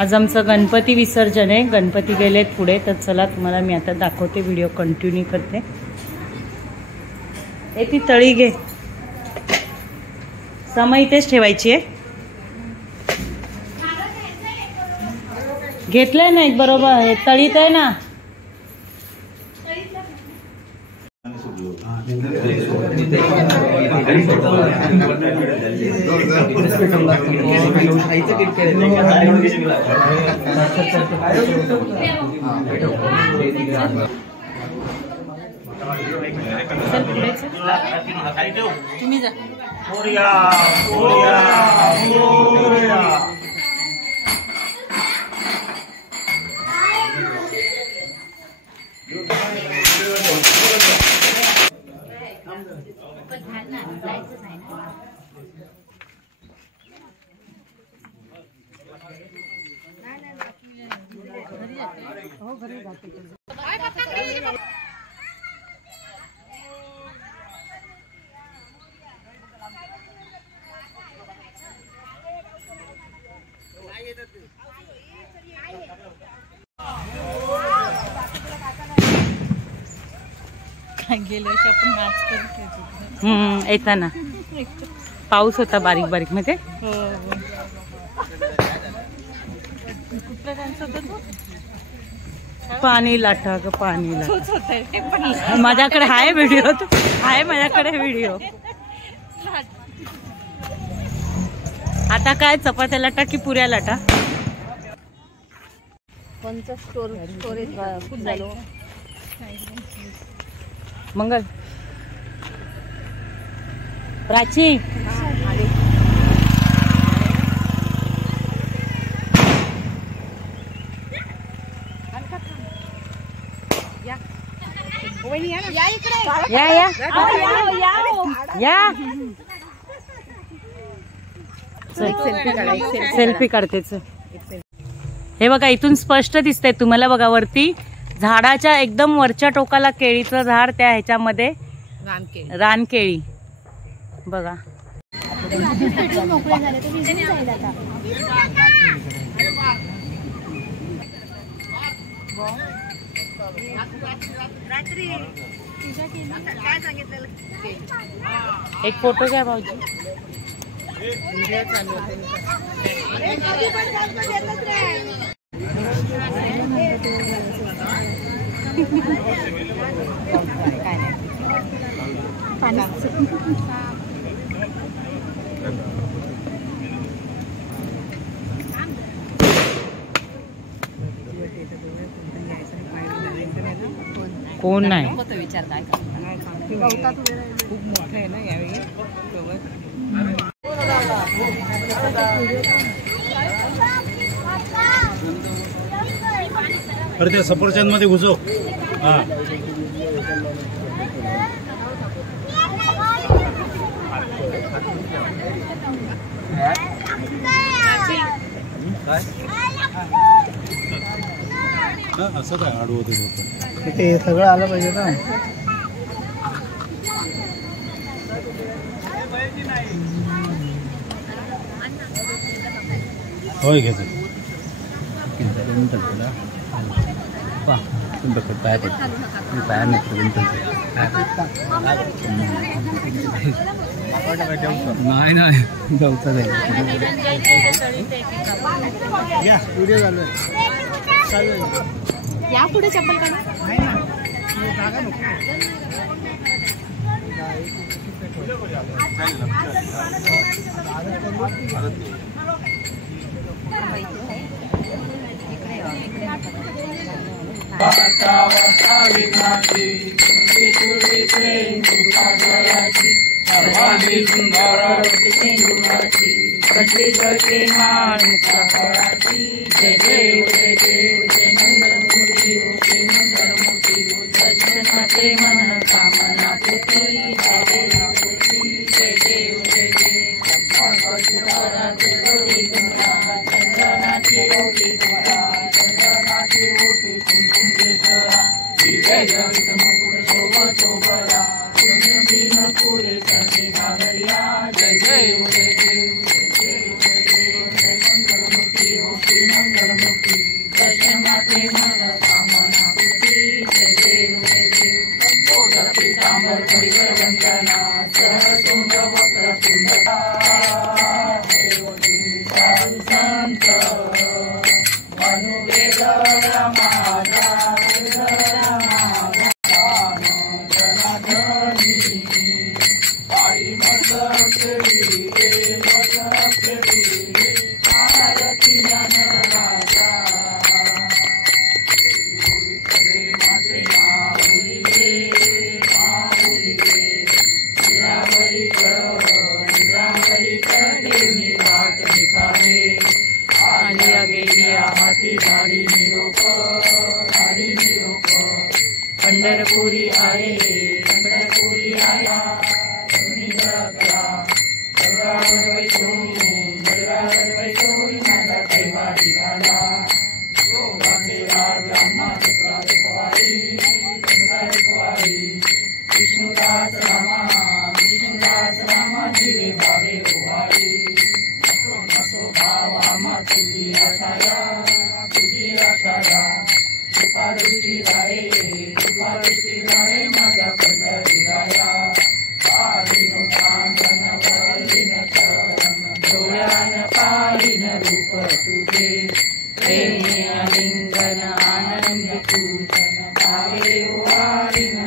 आज आमचं गणपती विसर्जन आहे, गणपती गेलेत पुढे, तर चला तुम्हाला मी आता दाखवते, व्हिडिओ कंटिन्यू करते। ती तळी घे, समय इथेच ठेवायची आहे। घेतलंय ना एक बरोबर आहे, तळीत आहे ना। तुम्ही जा। गेल्या वर्षी आपण नाच करत होतो येताना, पाऊस होता बारीक बारीक मध्ये। पाणी लाटा ग पाणी लाटा, माझ्याकडे आहे व्हिडिओ, आहे माझ्याकडे व्हिडिओ। आता काय चपात्या लाटा की पुऱ्या लाटा? कोणचं स्टोरेज खूप झालं मंगल प्राची। या या या, सेल्फी काढतेच। हे बघा इथून स्पष्ट दिसतंय तुम्हाला, बघा वरती झाडाच्या एकदम वरच्या टोकाला केळीचं झाड, त्या ह्याच्यामध्ये रानकेळी बघा। एक फोटो घ्या भाऊजी। कोण नाही विचार काय खूप मोठं आहे ना यावेळी। अरे त्या सफरचंद मध्ये घुसव। हा असं काय आडू होते, ते सगळं आलं पाहिजे ना। होय घेतो नाही नाही गवता व्हिडिओ चालू आहे। या पुढे चप्पल काढा जागा नको। जय जय जय जय जय जय जय पंढरपुरी आले पंढरपुरी आया विष्णुदास रामा जीवे भावे उभारी असो भावा तुझी आशाया कृपा दृष्टी राहे माझा पंढरी राया पाहिनो चांदन वलिन डोळ्यान पाहिन रूप तुझे प्रेमी आलिंगन आनंद पूजन भावे उभारिन